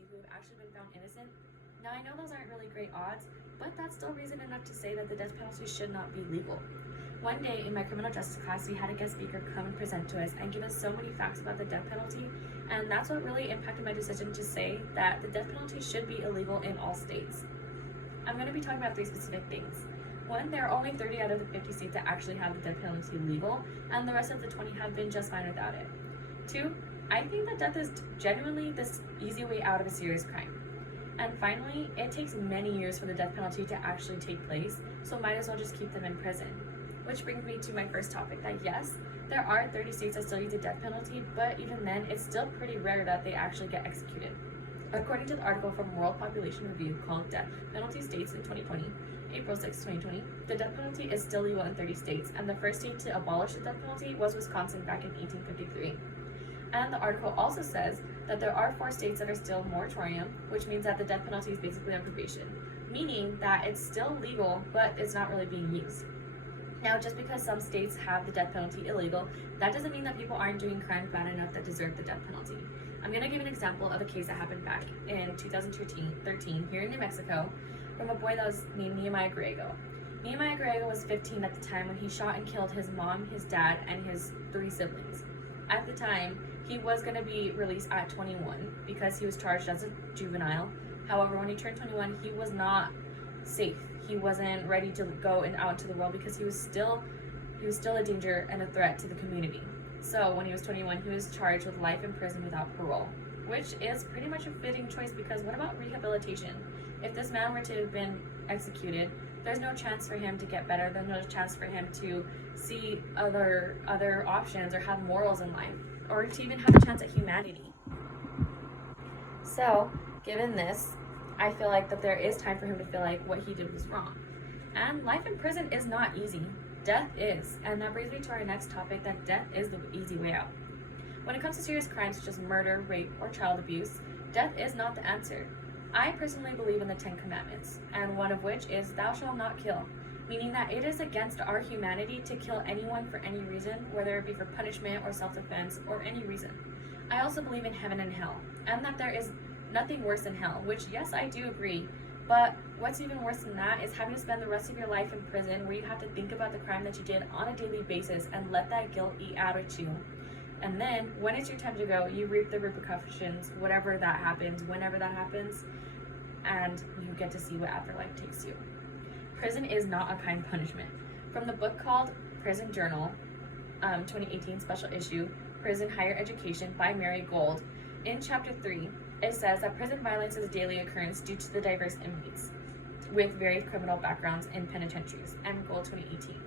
penalty who have actually been found innocent. Now, I know those aren't really great odds, but that's still reason enough to say that the death penalty should not be legal. One day in my criminal justice class, we had a guest speaker come and present to us and give us so many facts about the death penalty, and that's what really impacted my decision to say that the death penalty should be illegal in all states. I'm going to be talking about 3 specific things. 1, there are only 30 out of the 50 states that actually have the death penalty legal, and the rest of the 20 have been just fine without it. 2, I think that death is genuinely this easy way out of a serious crime. And finally, it takes many years for the death penalty to actually take place, so might as well just keep them in prison. Which brings me to my first topic, that yes, there are 30 states that still use the death penalty, but even then, it's still pretty rare that they actually get executed. According to the article from World Population Review called Death Penalty States in 2020, April 6, 2020, the death penalty is still legal in 30 states, and the first state to abolish the death penalty was Wisconsin back in 1853. And the article also says that there are 4 states that are still moratorium, which means that the death penalty is basically on probation, meaning that it's still legal, but it's not really being used. Now, just because some states have the death penalty illegal, that doesn't mean that people aren't doing crimes bad enough that deserve the death penalty. I'm going to give an example of a case that happened back in 2013 here in New Mexico from a boy that was named Nehemiah Griego. Nehemiah Griego was 15 at the time when he shot and killed his mom, his dad, and his 3 siblings. At the time, he was going to be released at 21 because he was charged as a juvenile. However, when he turned 21, he was not safe. He wasn't ready to go out into the world because he was still a danger and a threat to the community. So when he was 21, he was charged with life in prison without parole, which is pretty much a fitting choice because what about rehabilitation? If this man were to have been executed, there's no chance for him to get better. There's no chance for him to see other options or have morals in life, or to even have a chance at humanity. So, given this, I feel like that there is time for him to feel like what he did was wrong. And life in prison is not easy. Death is. And that brings me to our next topic, that death is the easy way out. When it comes to serious crimes such as murder, rape, or child abuse, death is not the answer. I personally believe in the 10 Commandments, and one of which is thou shalt not kill, meaning that it is against our humanity to kill anyone for any reason, whether it be for punishment or self-defense or any reason. I also believe in heaven and hell, and that there is nothing worse than hell, which yes, I do agree, but what's even worse than that is having to spend the rest of your life in prison where you have to think about the crime that you did on a daily basis and let that guilt eat out at you. And then, when it's your time to go, you reap the repercussions, whatever that happens, whenever that happens, and you get to see what afterlife takes you. Prison is not a kind punishment. From the book called Prison Journal, 2018 special issue, Prison Higher Education by Mary Gold, in chapter 3, it says that prison violence is a daily occurrence due to the diverse inmates with varied criminal backgrounds in penitentiaries, M. Gold 2018.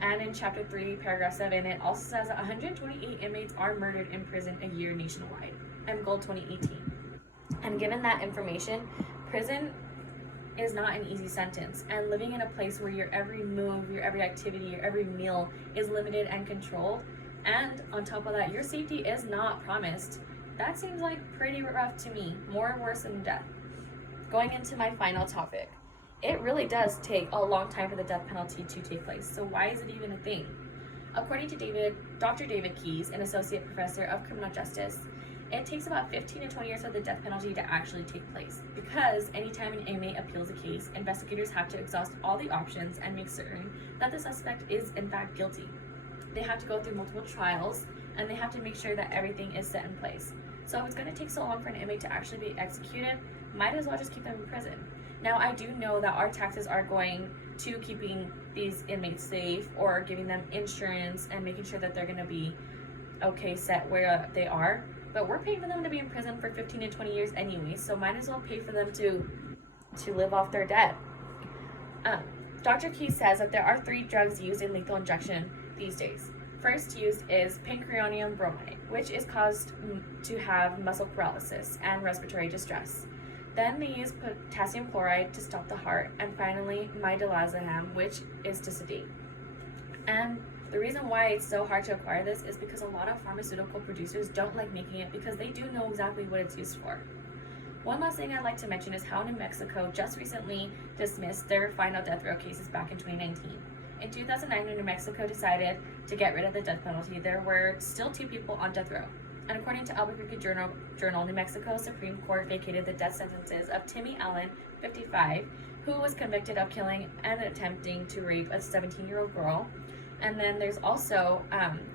And in chapter 3, paragraph 7, it also says that 128 inmates are murdered in prison a year nationwide, M. Gold 2018. And given that information, prison is not an easy sentence, and living in a place where your every move, your every activity, your every meal is limited and controlled, and on top of that, your safety is not promised, that seems like pretty rough to me, more worse than death. Going into my final topic, it really does take a long time for the death penalty to take place, so why is it even a thing? According to Dr. David Keyes, an associate professor of criminal justice, it takes about 15 to 20 years for the death penalty to actually take place, because anytime an inmate appeals a case, investigators have to exhaust all the options and make certain that the suspect is in fact guilty. They have to go through multiple trials, and they have to make sure that everything is set in place. So if it's going to take so long for an inmate to actually be executed, might as well just keep them in prison. Now, I do know that our taxes are going to keeping these inmates safe, or giving them insurance and making sure that they're going to be okay set where they are, but we're paying for them to be in prison for 15 to 20 years anyway, so might as well pay for them to live off their debt. Dr. Key says that there are 3 drugs used in lethal injection these days. First used is pancuronium bromide, which is caused to have muscle paralysis and respiratory distress. Then they use potassium chloride to stop the heart, and finally midazolam, which is to sedate. And the reason why it's so hard to acquire this is because a lot of pharmaceutical producers don't like making it because they do know exactly what it's used for. One last thing I'd like to mention is how New Mexico just recently dismissed their final death row cases back in 2019. In 2009, when New Mexico decided to get rid of the death penalty, there were still 2 people on death row. And according to Albuquerque Journal, New Mexico Supreme Court vacated the death sentences of Timmy Allen, 55, who was convicted of killing and attempting to rape a 17-year-old girl. And then there's also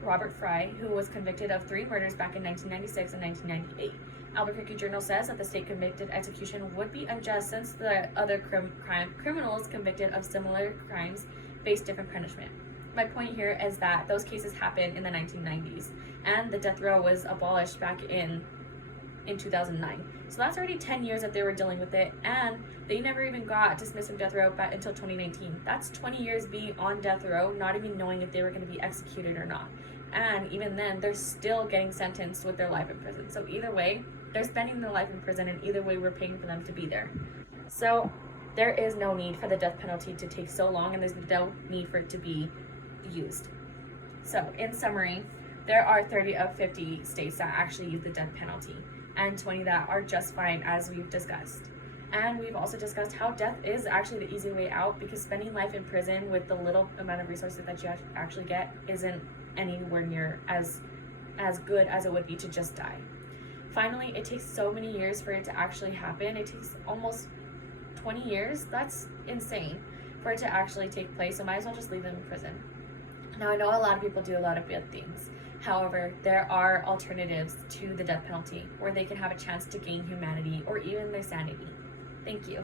Robert Fry, who was convicted of 3 murders back in 1996 and 1998. Albuquerque Journal says that the state convicted execution would be unjust since the other criminals convicted of similar crimes faced different punishment. My point here is that those cases happened in the 1990s, and the death row was abolished back in 2009. So that's already 10 years that they were dealing with it, and they never even got dismissed from death row back until 2019. That's 20 years being on death row, not even knowing if they were going to be executed or not. And even then, they're still getting sentenced with their life in prison. So either way, they're spending their life in prison, and either way, we're paying for them to be there. So there is no need for the death penalty to take so long, and there's no need for it to be used. So in summary, there are 30 of 50 states that actually use the death penalty, and 20 that are just fine, as we've discussed. And we've also discussed how death is actually the easy way out, because spending life in prison with the little amount of resources that you actually get isn't anywhere near as good as it would be to just die. Finally, it takes so many years for it to actually happen. It takes almost 20 years. That's insane for it to actually take place. So might as well just leave them in prison. Now, I know a lot of people do a lot of bad things. However, there are alternatives to the death penalty where they can have a chance to gain humanity or even their sanity. Thank you.